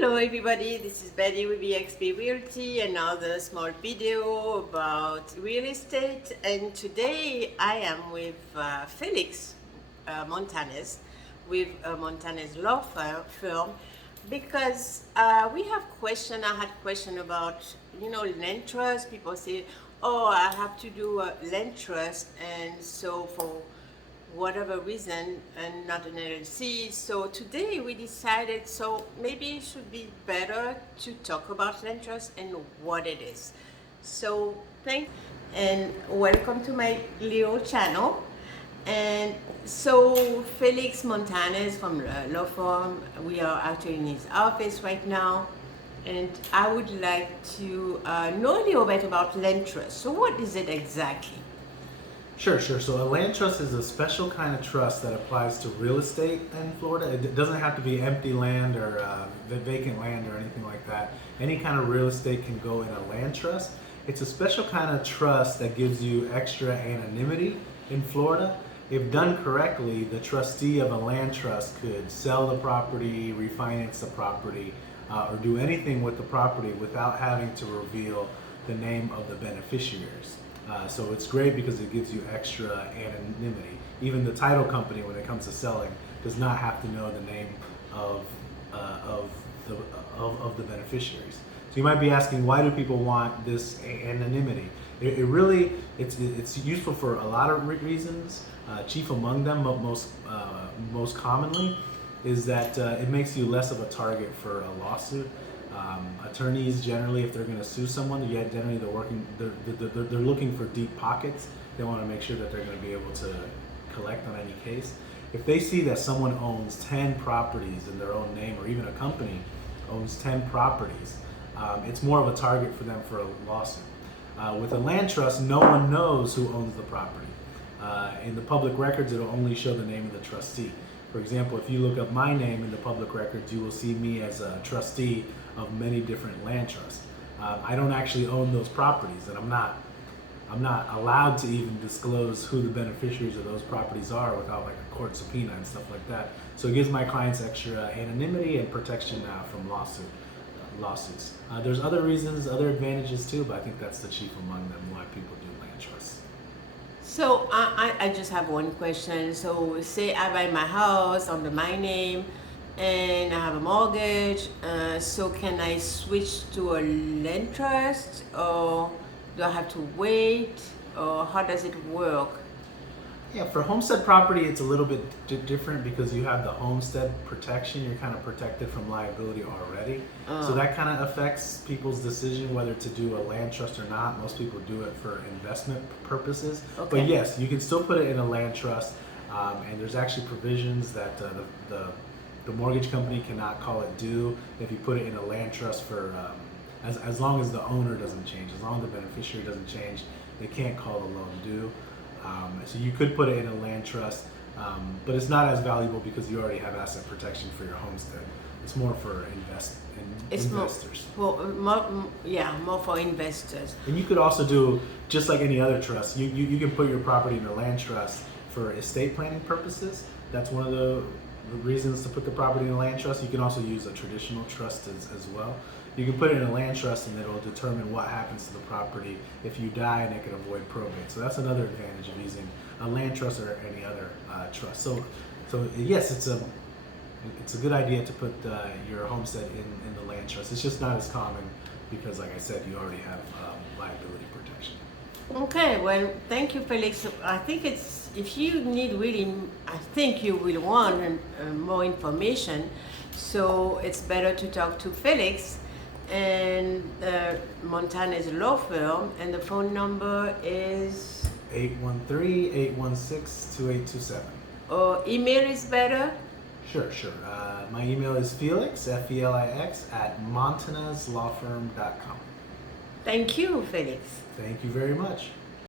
Hello everybody, this is Betty with EXP Realty, another small video about real estate, and today I am with Felix Montanez with Montanez Law Firm because we have I had question about, land trust. People say, oh, I have to do a land trust, and so for whatever reason, and not an LLC. So today we decided, so maybe it should be better to talk about land trust and what it is. So thanks and welcome to my little channel. And so Felix Montanez from Law Firm, we are actually in his office right now. And I would like to know a little bit about land trust. So what is it exactly? Sure. So a land trust is a special kind of trust that applies to real estate in Florida. It doesn't have to be empty land or vacant land or anything like that. Any kind of real estate can go in a land trust. It's a special kind of trust that gives you extra anonymity in Florida. If done correctly, the trustee of a land trust could sell the property, refinance the property, or do anything with the property without having to reveal the name of the beneficiaries. So it's great because it gives you extra anonymity. Even the title company, when it comes to selling, does not have to know the name of the beneficiaries. So you might be asking, why do people want this anonymity? It's useful for a lot of reasons. Chief among them, most commonly, is that it makes you less of a target for a lawsuit. Attorneys generally, if they're going to sue someone, yet generally they're looking for deep pockets. They want to make sure that they're going to be able to collect on any case. If they see that someone owns 10 properties in their own name, or even a company owns 10 properties, it's more of a target for them for a lawsuit. With a land trust, no one knows who owns the property. In the public records, it'll only show the name of the trustee. For example, if you look up my name in the public records, you will see me as a trustee of many different land trusts. I don't actually own those properties, and I'm not allowed to even disclose who the beneficiaries of those properties are without like a court subpoena and stuff like that. So it gives my clients extra anonymity and protection from lawsuits. There's other reasons, other advantages too, but I think that's the chief among them why people do land trusts. So I just have one question. So say I buy my house under my name and I have a mortgage. So can I switch to a land trust, or do I have to wait, or how does it work? Yeah, for homestead property, it's a little bit different because you have the homestead protection. You're kind of protected from liability already. So that kind of affects people's decision whether to do a land trust or not. Most people do it for investment purposes. Okay. But yes, you can still put it in a land trust. And there's actually provisions that the mortgage company cannot call it due if you put it in a land trust for as long as the owner doesn't change, as long as the beneficiary doesn't change, they can't call the loan due. So you could put it in a land trust, but it's not as valuable because you already have asset protection for your homestead. It's more for investors. More for investors. And you could also do, just like any other trust, you can put your property in a land trust for estate planning purposes. That's one of the reasons to put the property in a land trust. You can also use a traditional trust as well. You can put it in a land trust and it'll determine what happens to the property if you die, and it can avoid probate. So that's another advantage of using a land trust or any other trust. So yes, it's a good idea to put your homestead in the land trust. It's just not as common because, like I said, you already have liability protection. Okay, well, thank you, Felix. I think if you need really, I think you will want more information. So it's better to talk to Felix and Montanez Law Firm, and the phone number is 813-816-2827. Or email is better? Sure. My email is Felix, Felix, @montanezlawfirm.com. Thank you, Felix. Thank you very much.